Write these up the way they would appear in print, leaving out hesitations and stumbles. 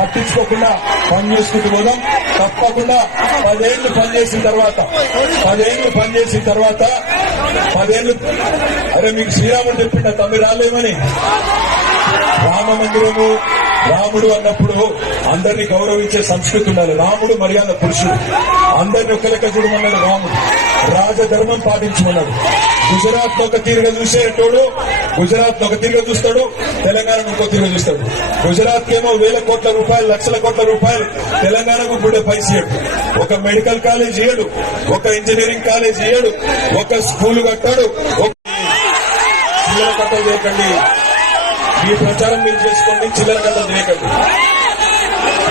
పట్టించుకోకుండా పని చేసుకుంటూ పోదాం. తప్పకుండా 10 ఏళ్లు పనిచేసిన తర్వాత 10 ఏళ్లు అరే మీకు శ్రీరాముడు చెప్పిండ తమ్మి రాలేమని. రామ మందిరము రాముడు అన్నప్పుడు అందరినీ గౌరవించే సంస్కృతి ఉండాలి. రాముడు మర్యాద పురుషుడు, అందరిని ఒక లెక్క చూడమన్నాడు. రాముడు రాజధర్మం పాటించమన్నాడు. గుజరాత్ ఒక తీరుగా చూసేటోడు గుజరాత్ ఒక తీరుగా చూస్తాడు, తెలంగాణ ఇంకో తీరుగా చూస్తాడు. గుజరాత్ కేమో 1000 కోట్ల రూపాయలు, లక్షల కోట్ల రూపాయలు, తెలంగాణకు కూడా పైసలు ఇయ్యడు. ఒక మెడికల్ కాలేజ్ ఇయ్యడు, ఒక ఇంజనీరింగ్ కాలేజ్ ఇయ్యడు, ఒక స్కూల్ కట్టాడు. చిల్లర కట్టలు చేయకండి, మీ ప్రచారం మీరు చేసుకోండి, చిల్లర కట్టలు చేయకండి.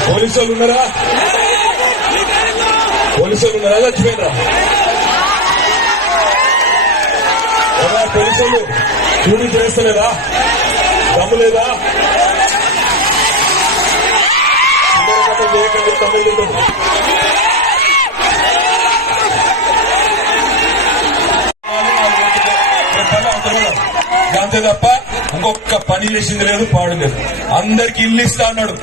పోలీసులు ఉన్నారా? చచ్చిపోయినరా? పోలీసులు డ్యూటీ చేస్తలేదా? దమ్ము లేదా? చిల్లర కట్టలు చేయకండి తమిళ. అంతే తప్ప ఇంకొక పని చేసింది లేదు, పాడు లేదు. అందరికి ఇల్లు ఇస్తా అన్నాడు,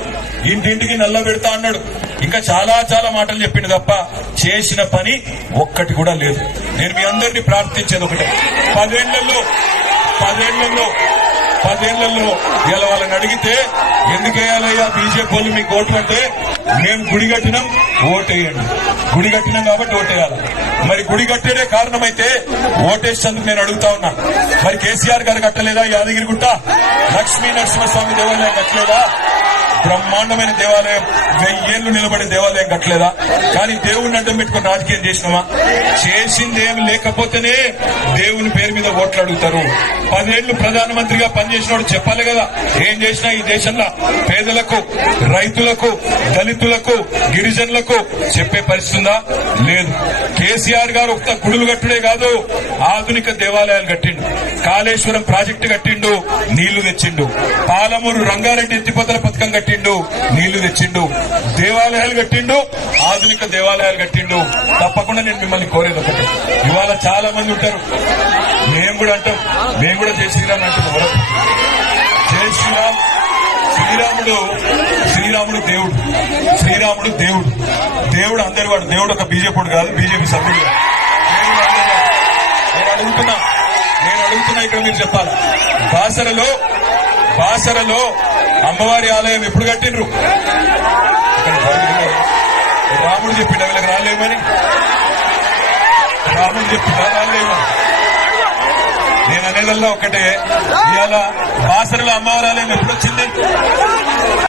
ఇంటింటికి నల్ల పెడతా అన్నాడు, ఇంకా చాలా చాలా మాటలు చెప్పిండు తప్ప చేసిన పని ఒక్కటి కూడా లేదు. నేను మీ అందరినీ ప్రార్థించేది ఒకటే, 10 ఏళ్లలో ఇలా వాళ్ళని అడిగితే ఎందుకు వేయాలయ్యా బీజేపీ వాళ్ళు మీకు ఓటు అంటే, మేము గుడి కట్టినాం ఓటేయండి, గుడి కట్టినాం కాబట్టి ఓటేయాలి. మరి గుడి కట్టేదే కారణమైతే ఓటేసినందుకు నేను అడుగుతా ఉన్నా, మరి కేసీఆర్ గారు కట్టలేదా? యాదగిరిగుట్ట లక్ష్మీ నరసింహస్వామి దేవాలయం కట్టలేదా? బ్రహ్మాండమైన దేవాలయం, 1000 ఏళ్లు నిలబడే దేవాలయం కట్టలేదా? కానీ దేవుణ్ణి అడ్డం పెట్టుకుని రాజకీయం చేసినామా? చేసిందేమి లేకపోతేనే దేవుని పేరు మీద ఓట్లు అడుగుతారు. 10 ఏళ్లు ప్రధానమంత్రిగా పనిచేసినోడు చెప్పాలి కదా ఏం చేసినా ఈ దేశంలో పేదలకు, రైతులకు, దళితులకు, గిరిజనులకు చెప్పే పరిస్థితి ఉందా? లేదు. కేసీఆర్ గారు ఒక్క గుడులు కట్టుడే కాదు, ఆధునిక దేవాలయాలు కట్టిండు, కాళేశ్వరం ప్రాజెక్టు కట్టిండు, నీళ్లు తెచ్చిండు, పాలమూరు రంగారెడ్డి ఎత్తిపోతల పథకం కట్టిండు, నీళ్లు తెచ్చిండు, దేవాలయాలు కట్టిండు, ఆధునిక దేవాలయాలు కట్టిండు. తప్పకుండా నేను మిమ్మల్ని కోరేది ఒకటి, ఇవాళ చాలా మంది ఉంటారు, మేము కూడా అంటాం, మేము కూడా జై శ్రీరామ్ అంటున్నాం. జై శ్రీరామ్. శ్రీరాముడు దేవుడు అందరి వాడు. దేవుడు ఒక బీజేపీ కాదు, బీజేపీ సభ్యుడు. నేను అడుగుతున్నా ఇక్కడ మీరు చెప్పాలి, బాసరలో అమ్మవారి ఆలయం ఎప్పుడు కట్టిండ్రు? రాముడు చెప్పిండు వీళ్ళకి రాలేమని. నేను అనేదల్లా ఒకటే, ఇవాళ బాసరలో అమ్మవారి ఆలయం ఎప్పుడు వచ్చింది?